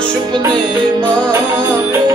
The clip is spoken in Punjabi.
ਸ਼ੁਭ ਨੇ ਮਾਵੇ